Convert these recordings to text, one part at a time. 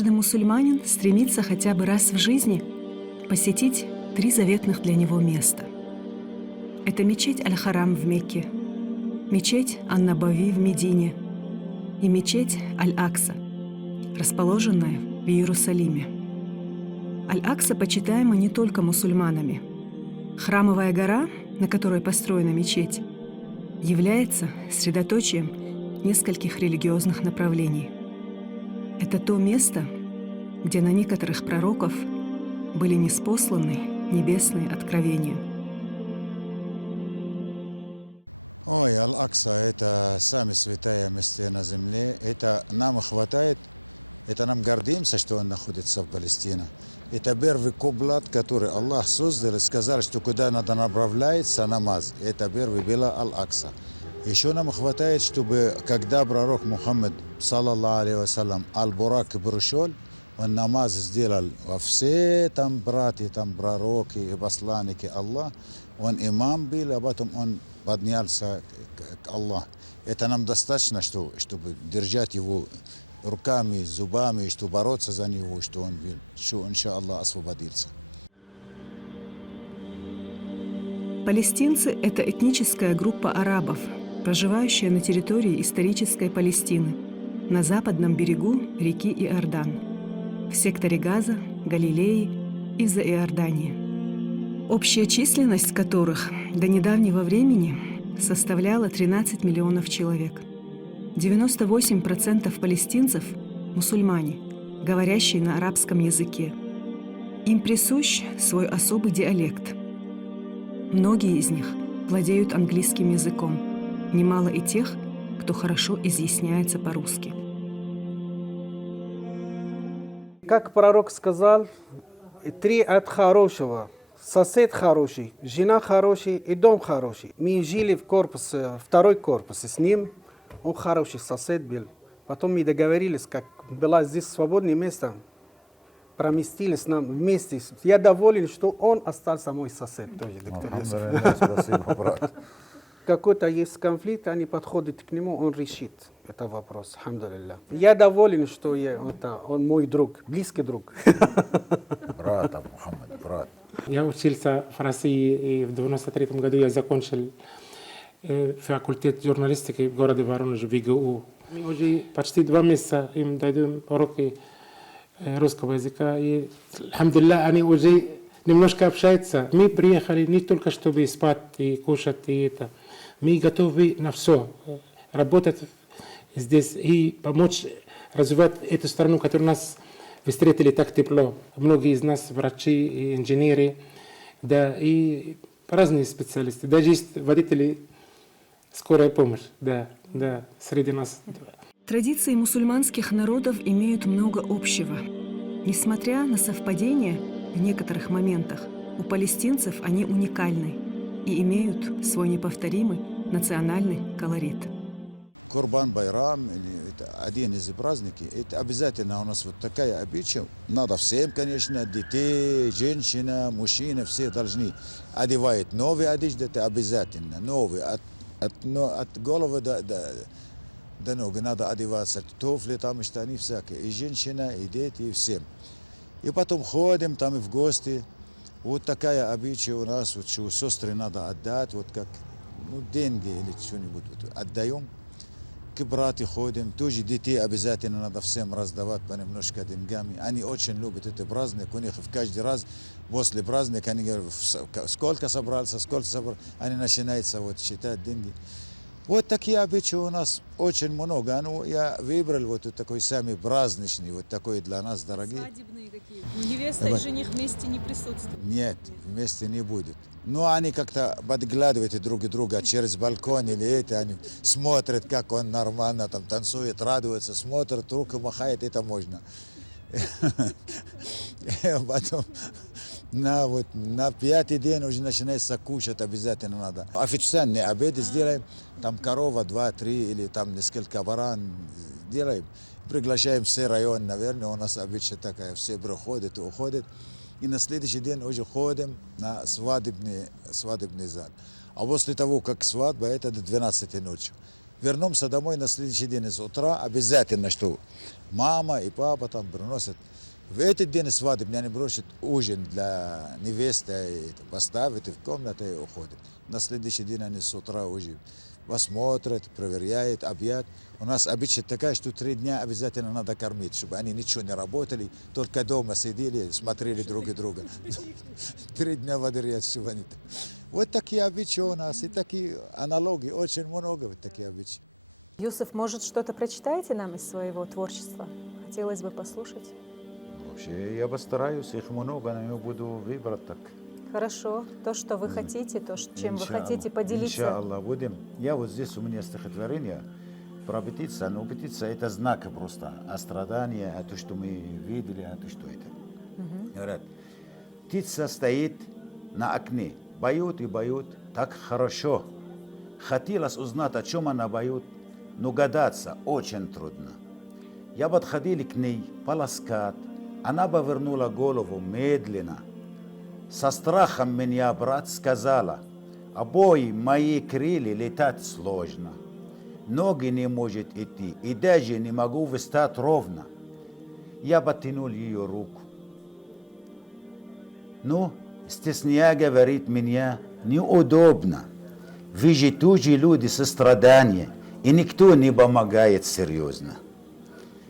Каждый мусульманин стремится хотя бы раз в жизни посетить 3 заветных для него места. Это мечеть Аль-Харам в Мекке, мечеть Ан-Набави в Медине и мечеть Аль-Акса, расположенная в Иерусалиме. Аль-Акса почитаема не только мусульманами. Храмовая гора, на которой построена мечеть, является средоточием нескольких религиозных направлений. Это то место, где на некоторых пророков были ниспосланы небесные откровения. Ой, Аль-Акса – это самое святое место на земле. Это нам хватает, это нам гордимся, что он находится в Палестине. Это первый кублат, который Аллах создал и сказал, что куда надо направляться намаз. Это первый была Аль-Акса. Еще нам хватает, чтобы когда пророк Мухаммад, саллаллаху алейхи вассалям, Аль-Бурак пришел, он намаз сделал во все там братья, там пророки и посланники Аллаха. Он имам был, а потом он поднялся к Аллаху. Это нам достаточно, чтобы держать его руками, зубами, чтобы бороться за него, что он, иншаллах, освободится. Палестинцы – это этническая группа арабов, проживающая на территории исторической Палестины, на западном берегу реки Иордан, в секторе Газа, Галилеи и за Иордании, общая численность которых до недавнего времени составляла 13 миллионов человек. 98% палестинцев – мусульмане, говорящие на арабском языке. Им присущ свой особый диалект. Многие из них владеют английским языком, немало и тех, кто хорошо изъясняется по-русски. Как пророк сказал, 3 от хорошего. Сосед хороший, жена хороший и дом хороший. Мы жили в корпусе, второй корпус с ним. Он хороший сосед был. Потом мы договорились, как было здесь свободное место, проместились нам вместе. Я доволен, что он остался мой сосед тоже, доктор Юсуф. Спасибо, брат. Какой-то есть конфликт, они подходят к нему, он решит этот вопрос, алхамдулилля. Я доволен, что он мой друг, близкий друг. Брат, Мухаммад, брат. Я учился в России, и в 93 году я закончил факультет журналистики в городе Воронеж, ВГУ. Мы уже почти 2 месяца им даем уроки русского языка, и, алхамдулилля, они уже немножко общаются. Мы приехали не только чтобы спать и кушать, и это. Мы готовы на все, работать здесь и помочь развивать эту страну, которую нас встретили так тепло. Многие из нас врачи и инженеры, да, и разные специалисты. Даже есть водители скорой помощи, да, среди нас. Традиции мусульманских народов имеют много общего. Несмотря на совпадения в некоторых моментах, у палестинцев они уникальны и имеют свой неповторимый национальный колорит. Курбан Байрам, это один из праздников, это обязательно у нас вот такая обычай. Надо всем, конечно, детей, женщина, мужчина, все должны одевать новые одежды, это обязательно, новые, от головы до ног надо одеваться, туфли, там штаны всякие, и женщина, и дети, и всем. И потом ходим там и в гости. Вот такая обычай у нас, вот, что сестры надо отдать, вот как деньги или что-нибудь вот, отдаем. К братьям ходим, тоже детей обязательно надо всем раздавать понемножко деньгами. Они очень любят этот праздник, у них в каждый раз после праздника они говорят, сколько собрался, они начинают вот считать деньги. Вот такие обычаи у нас очень много. Ну, я выбрал вот такой самый праздничный, вот такой для нас дорогой. Свадебные какие? Невеста и жених вместе не присутствуют? Нет, вместе не будет. Но они как-то подглядывают друг друга через балкон или это, они смотрят, как он нормально там танцует, радуется, смотрят, руку махает, это можно. Потом на 5-й день уже начинается кушать, обязательно надо. Официальный обед сделаем, там корова 2-3 или там несколько баран делаем. Приглашаем все районы, наверное, у нас обычно такая, все приходят и уходят. И на следующий день уже ходим на свадебный зал. А после того, как свадьба, это до 12 ночи. вернемся домой на следующий день с утра, обязательно, что мама и папа там приносят. В этот день свадебный они бросят ужин для невесты, поставят в комнату и уходят. На следующий день они с утра уже посмотрят, проверяют, объят. У нас обычай такая, что 3 дня обязательно надо кормить, чтобы они ничего не работали, только дома сидели, смотрели друг друга. 3 дня подряд, чтобы они... Вот такие обычаи у нас, и такие аналогии, очень много вот такие обычаи. Юсуф, может, что-то прочитаете нам из своего творчества? Хотелось бы послушать. Вообще, я постараюсь, их много, но я буду выбрать так. Хорошо. То, что вы хотите, то, чем вы хотите поделиться. Иншаллах, будем. Я вот здесь, у меня стихотворение про птица, но птица это знак просто, а страдание, а то, что мы видели, а то, что это. Говорят, птица стоит на окне, поет и поет, так хорошо. Хотелось узнать, о чем она поет, но гадаться очень трудно. Я подходил к ней полоскать, она повернула голову медленно. Со страхом меня, брат, сказала, обои мои крылья летать сложно. Ноги не может идти, и даже не могу встать ровно. Я потянул ее руку. Ну, стесняя, говорит меня, неудобно. Вы же тоже люди со страданием, и никто не помогает серьезно.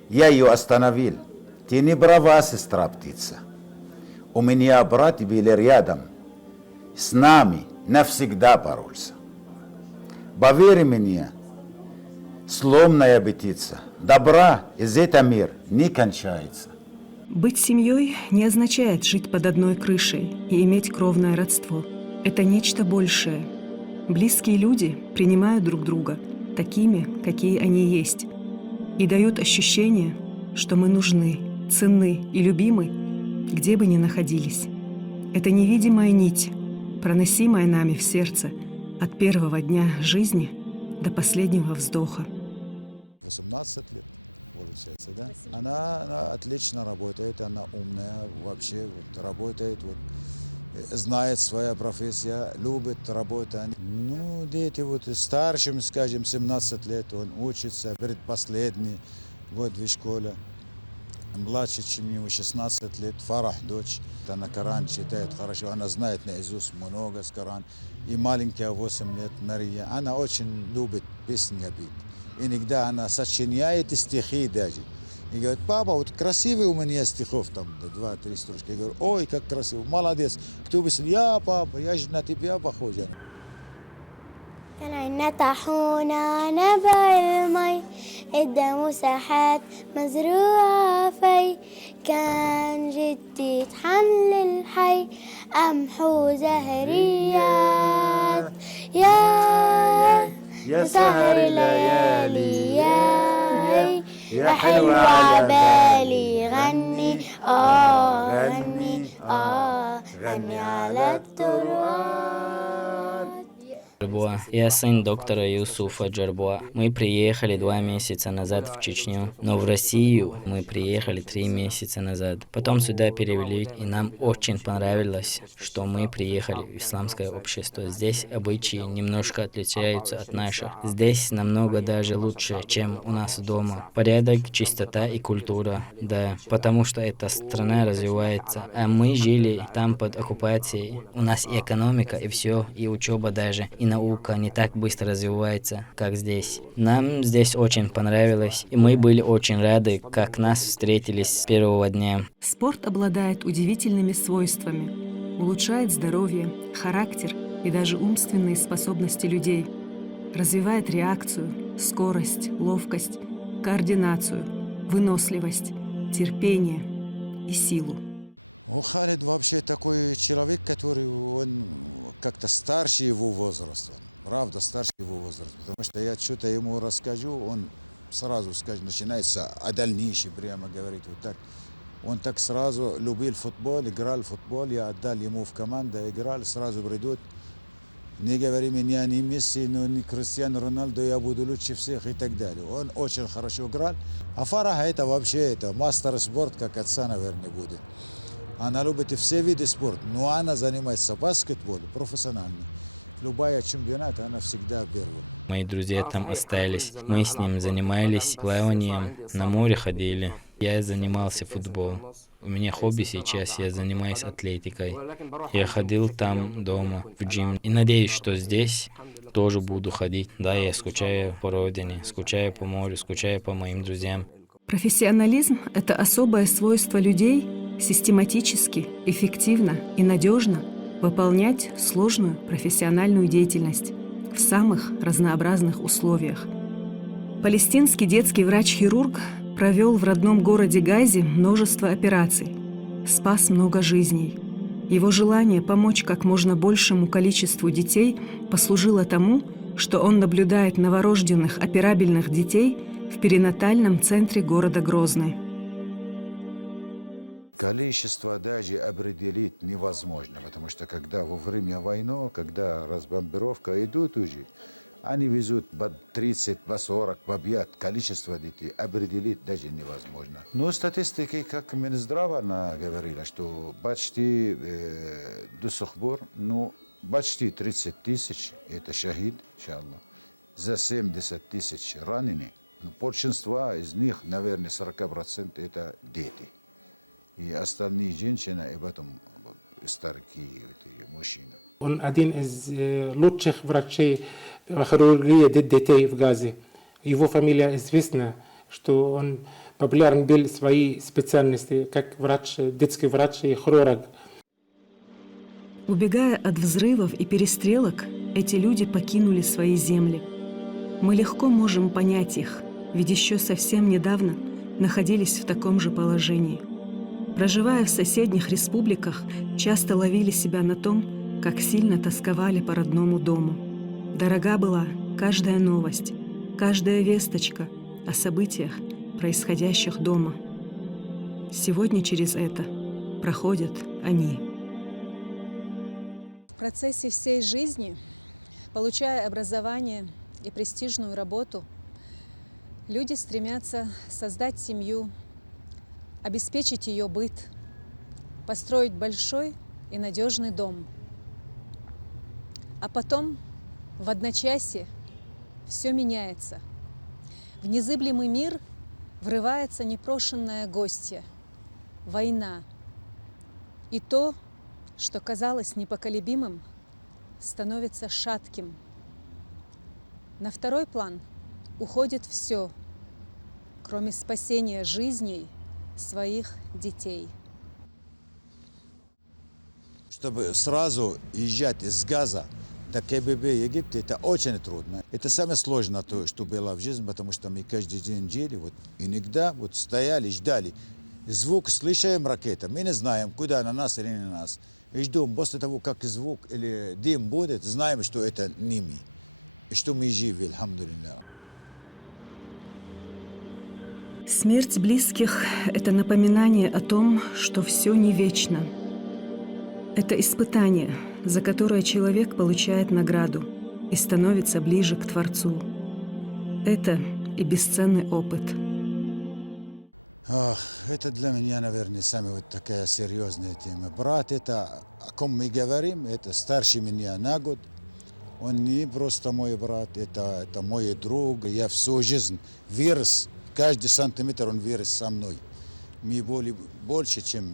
Я ее остановил. Ты не права, сестра птица. У меня брат был рядом, с нами навсегда боролся. Поверь мне, сломная птица, добра из этого мира не кончается. Быть семьей не означает жить под одной крышей и иметь кровное родство. Это нечто большее. Близкие люди принимают друг друга такими, какие они есть, и дают ощущение, что мы нужны, ценны и любимы, где бы ни находились. Это невидимая нить, проносимая нами в сердце от первого дня жизни до последнего вздоха. 18 лет, получается, да? Она отлично работает, она умная, вообще вот, работает, вот, знает своя профессия, любит работать. Ну, дети вот старшим, скажем, 17 лет, он учится, предпоследний год в школе. Младше, чем ему 16 лет, Фарах, дочь. Она Коран читает хорошо, она знает наизусть много с Коран. И маленькая 8 лет, Мария. Она очень любит песни петь. Иногда она сочиняет стихи даже. И говорит, папа, вот красивый у меня стихов, там 2-3 строчки. Я говорю, ой, как красиво, молодец. Кто бы сказал, я папа, я же на тебя похож. كان عنا طاحونة نبع المي إدى مساحات مزروعة في كان جدي يطحن للحي أمحو زهريات يا سهر الليالي يا حلوة عبالي غني غني غني على التراب. Я сын доктора Юсуфа Джарбуа. Мы приехали 2 месяца назад в Чечню, но в Россию мы приехали 3 месяца назад. Потом сюда перевели, и нам очень понравилось, что мы приехали в исламское общество. Здесь обычаи немножко отличаются от наших. Здесь намного даже лучше, чем у нас дома. Порядок, чистота и культура, да, потому что эта страна развивается, а мы жили там под оккупацией. У нас и экономика, и все, и учеба даже, и наука не так быстро развивается, как здесь. Нам здесь очень понравилось, и мы были очень рады, как нас встретили с первого дня. Спорт обладает удивительными свойствами, улучшает здоровье, характер и даже умственные способности людей, развивает реакцию, скорость, ловкость, координацию, выносливость, терпение и силу. Халид вообще такой человек, который он как-то старше его возраста. Правда, старше его возраста. Потому что я что-то ему расскажу, он сразу скажет, начинается о дальнейшем, прямо говорит вот так. Он так сразу любил футбол, играл в футбол, я отдал ему в команду, играл, сразу придут. Не говори меня ни Месси, ни Кристиану Роналду, я буду лучше всех и так далее. Он очень хорошо играл. А Фарах это вообще это мастер спорта, как отца, наверное, будет. Она любит все виды спорта, но она занимается баскетболом профессионально. Любая чемпионат, она всегда первая. Мои друзья там остались. Мы с ним занимались плаванием, на море ходили. Я занимался футболом. У меня хобби сейчас, я занимаюсь атлетикой. Я ходил там дома, в джим. И надеюсь, что здесь тоже буду ходить. Да, я скучаю по родине, скучаю по морю, скучаю по моим друзьям. Профессионализм – это особое свойство людей систематически, эффективно и надежно выполнять сложную профессиональную деятельность в самых разнообразных условиях. Палестинский детский врач-хирург провел в родном городе Газе множество операций, спас много жизней. Его желание помочь как можно большему количеству детей послужило тому, что он наблюдает новорожденных операбельных детей в перинатальном центре города Грозный. Количество даже определить невозможно, потому что когда во время войны, когда разбомбировка идут уже, они везут по 30, по 40, по 5, количество детей определить даже невозможно. Но статистики, как Минздрава она говорила, что почти до сих пор, почти 30 тысяч, это шахид, иншаллах, за 70 тысяч ранены. Большинство из них, наверное, 40% это дети. И остальные женщины, и потом старики, мужчины. Он один из лучших врачей хирургии детей в Газе. Его фамилия известна, что он популярен был в своей специальности, как врач, детский врач и хирург. Убегая от взрывов и перестрелок, эти люди покинули свои земли. Мы легко можем понять их, ведь еще совсем недавно находились в таком же положении. Проживая в соседних республиках, часто ловили себя на том, как сильно тосковали по родному дому. Дорога была каждая новость, каждая весточка о событиях, происходящих дома. Сегодня через это проходят они. В процессе всей жизни, получая образование и престижную работу, люди стремятся создать семью, обеспечить ее быт, построить большой и надежный дом. А потом, в одночасье, все меняется. В незыблемый мир врывается непрошенное гостье – война. И то, что казалось непоколебимым, становится шатким. На второй план уходит все, кроме спасения жизней своих детей. Чтобы сразу езжать из Газа до КББ Египта, это очень трудно. Это самое сложное, то, что было в жизни, потому что мы каждый день жили, иногда стояли, ждали. Звук слышим ракета, мы не знаем, куда на нас или не на нас. И ждем, после того, как звук или дым будет, знаем, что это не мы. И что мы живы, альхамдулилля. Смерть близких – это напоминание о том, что все не вечно. Это испытание, за которое человек получает награду и становится ближе к Творцу. Это и бесценный опыт. Это для меня, наверное, самая такая серьезная тема. Брат, это, о ком мы говорим, это старше меня на год. Он не просто мой брат, это мой друг. Я всю жизнь вырос, каждый сантиметр он вырос со мной. Мы были больше, чем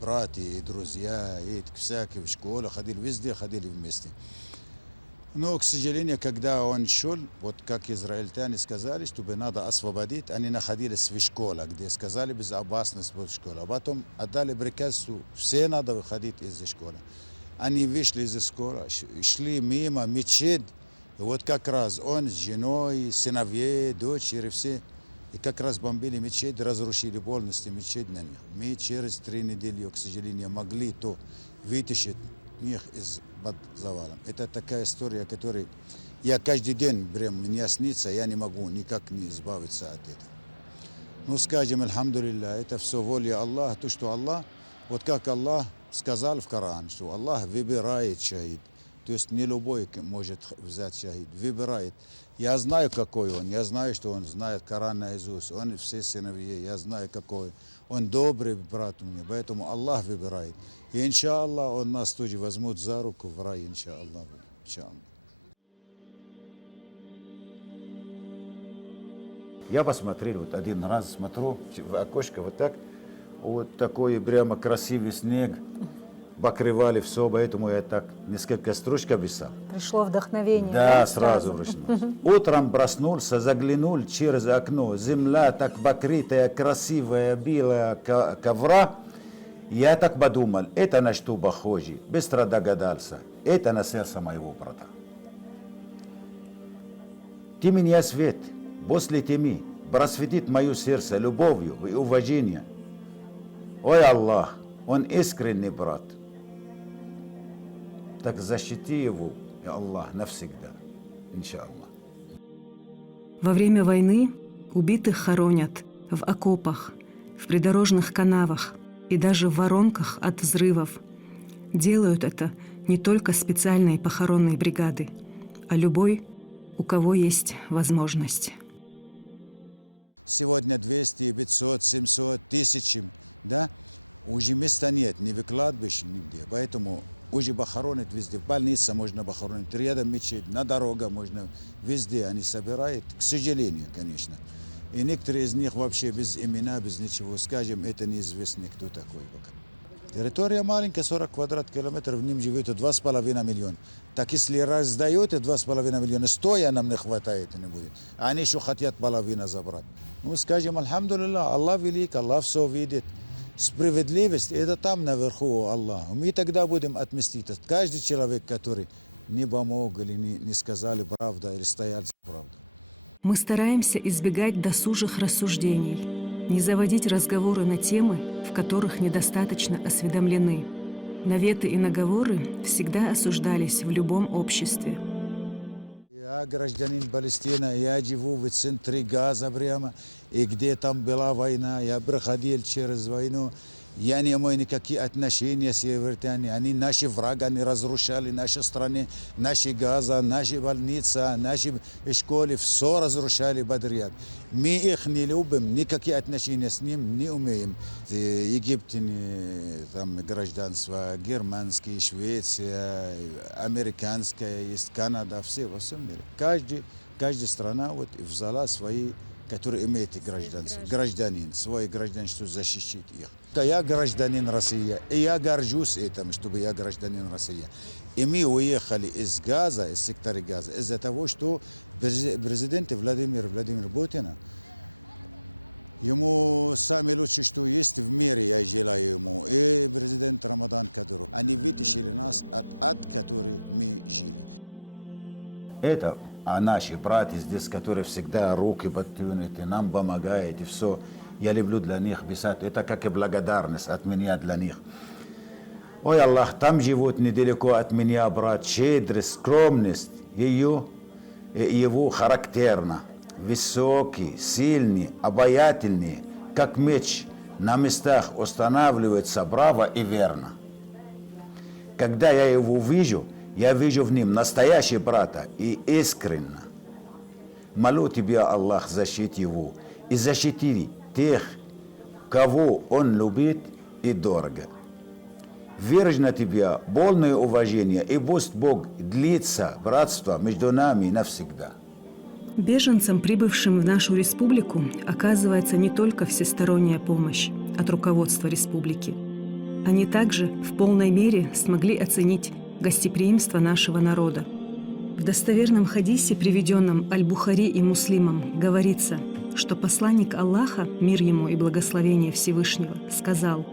братья и друзья, и всякие в школе, ходили везде, ходили вместе. Но, к сожалению, когда он шел, как израильтяне сказали, чтобы надо освободить, они находились в школе, где сказали безопасность в школе. А потом отдали приказ, что все надо выходить из школы. Они вышли из школы, шли мимо мечеть, и как раз он с женой, сыновья, дочери, все. И как раз бомбили мечеть, разрушили полностью мечеть на них. Мы через 3 недели, к сожалению, могли то вытащить их из-под завала. Это такая история, которой я каждый день мне снится, я не могу никак не избавиться от этого. Скажем, альхамдулилля, это все воля Аллаха, то, что Аллах, как Аллах сказал в Коране, что Аллах выбирает шахид. То есть не любой может взять шахид, выбирает. Я знаю, какой он, я знаю, что он знает Коран наизусть, он все сыновья, я знаю, какой. Он добрый брат у меня, поэтому Аллах выбирает. И иншаллах, он нас тоже возьмет за руку в рай, иншаллах. Иншаллах. Я посмотрел, вот один раз смотрю в окошко, вот так, вот такой прямо красивый снег, покрывали все, поэтому я так несколько строчек писал. Пришло вдохновение. Да, сразу вручную. Утром проснулся, заглянул через окно, земля так покрытая, красивая, белая ковра. Я так подумал, это на что похоже, быстро догадался, это на сердце моего брата. Ты меня свет, после тьмы, просветит мое сердце любовью и уважением. Ой, Аллах, он искренний брат. Так защити его, и Аллах, навсегда, иншаллах. Во время войны убитых хоронят в окопах, в придорожных канавах и даже в воронках от взрывов. Делают это не только специальные похоронные бригады, а любой, у кого есть возможность. Сегодня 200, 500, 700, 1000, да? Уже места нет, ни в кладбище, нигде. Поэтому уже похоронят везде. В больнице можно похоронить, рядом мечеть, на дорогах можно, везде они собирают, к сожалению, конечно. И некоторые из них вообще без имена, без ничего, скажем, это неизвестно, кто такой пока. Территория маленькая, 40 квадрат-километров, в нем живет 2,5 миллиона. Так если раздаете 2,5 миллиона, стоя нам не хватает, не будет. Они еще хотят половину забрать. Ну, скажем, альхамдулилlah, Аллах велик, Аллах все видит. Справедливость, это там наверху Аллах. Мы тогда будем отмстить. Каждый человек, который не помог или не сказали правду, или стоял за правду. Мы стараемся избегать досужих рассуждений, не заводить разговоры на темы, в которых недостаточно осведомлены. Наветы и наговоры всегда осуждались в любом обществе. Я гражданин Палестины, я живу в центре Газа прямо, и где там была война, я проходил через войну. Я не имею никакие отношения с Евротянами. Они наши враги, они разрушали наши страны, наши Газа, наши больницы, наши школы, все разрушали подряд. Мы их не любим, никакие отношения с ним не умеем. Египет, там гражданство, германское, Швеция, американское, есть Канада, все во всем мире. Каждая страна вот взяла свои, которые имеют гражданство, гражданин, свой гражданство защитить их. Я гражданин России, и я горжусь этим, чтобы я гражданин России. И мы уехали из Газа, из сектора Газа, из-за того, что президент Владимир Путин, ему самое лучшее, что есть в мире, я желаю ему, и президент Рамадан Кадыров. Они вытащили нас от ада, который мы жили. Это наши братья здесь, которые всегда руки подтянуты, нам помогают и все. Я люблю для них писать. Это как и благодарность от меня для них. Ой, Аллах, там живут недалеко от меня брат, щедрость, скромность, его характерно. Высокий, сильный, обаятельный, как меч, на местах устанавливается браво и верно. Когда я его вижу, я вижу в нем настоящего брата и искренне. Молю тебя, Аллах, защити его и защити тех, кого он любит и дорого. Верю на тебя, полное уважение, и пусть Бог длится братство между нами навсегда. Беженцам, прибывшим в нашу республику, оказывается не только всесторонняя помощь от руководства республики. Они также в полной мере смогли оценить гостеприимство нашего народа. В достоверном хадисе, приведенном Аль-Бухари и Муслимом, говорится, что посланник Аллаха, мир ему и благословение Всевышнего, сказал: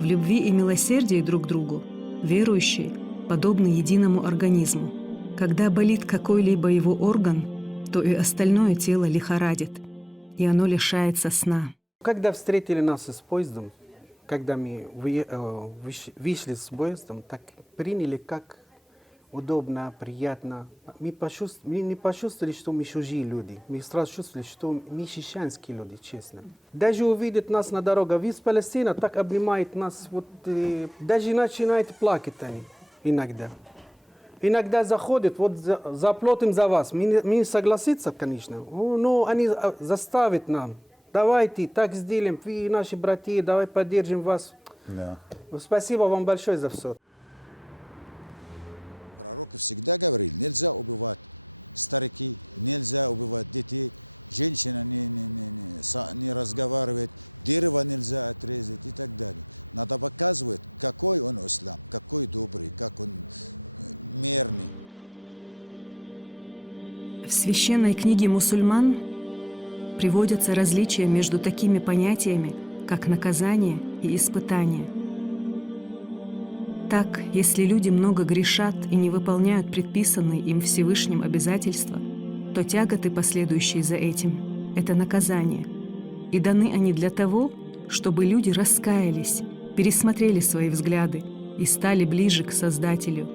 «В любви и милосердии друг к другу верующие подобны единому организму. Когда болит какой-либо его орган, то и остальное тело лихорадит, и оно лишается сна». Когда встретили нас с поездом, когда мы вышли с поездом, так приняли как удобно, приятно. Мы не почувствовали, что мы чужие люди. Мы сразу чувствовали, что мы чеченские люди, честно. Даже увидят нас на дороге, вы из Палестины, так обнимает нас, вот, даже начинает плакать они иногда. Иногда заходят, вот заплатим за вас. Мы не согласиться, конечно, но они заставят нам. Давайте так сделаем, вы наши братья, давай поддержим вас. Да. Спасибо вам большое за все. пророк всегда говорил, нельзя убивать старики, нельзя убивать детей, женщина не разговаривает, дерево нельзя отрезать и так далее. Надо показывать, какой он ислам, какой добрый, как он мирный. В священной книге мусульман приводятся различия между такими понятиями, как наказание и испытание. Так, если люди много грешат и не выполняют предписанные им Всевышним обязательства, то тяготы, последующие за этим, — это наказание. И даны они для того, чтобы люди раскаялись, пересмотрели свои взгляды и стали ближе к Создателю.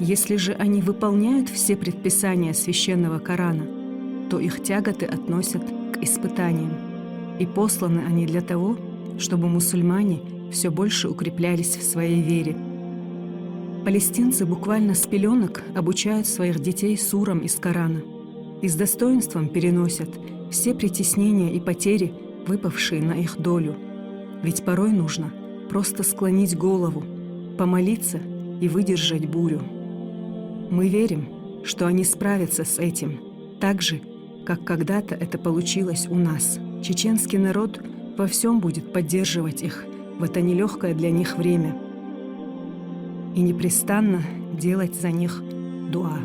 Если же они выполняют все предписания священного Корана, то их тяготы относят к испытаниям. И посланы они для того, чтобы мусульмане все больше укреплялись в своей вере. Палестинцы буквально с пеленок обучают своих детей сурам из Корана и с достоинством переносят все притеснения и потери, выпавшие на их долю. Ведь порой нужно просто склонить голову, помолиться и выдержать бурю. Мы верим, что они справятся с этим, так же, как когда-то это получилось у нас. Чеченский народ во всем будет поддерживать их в это нелегкое для них время и непрестанно делать за них дуа.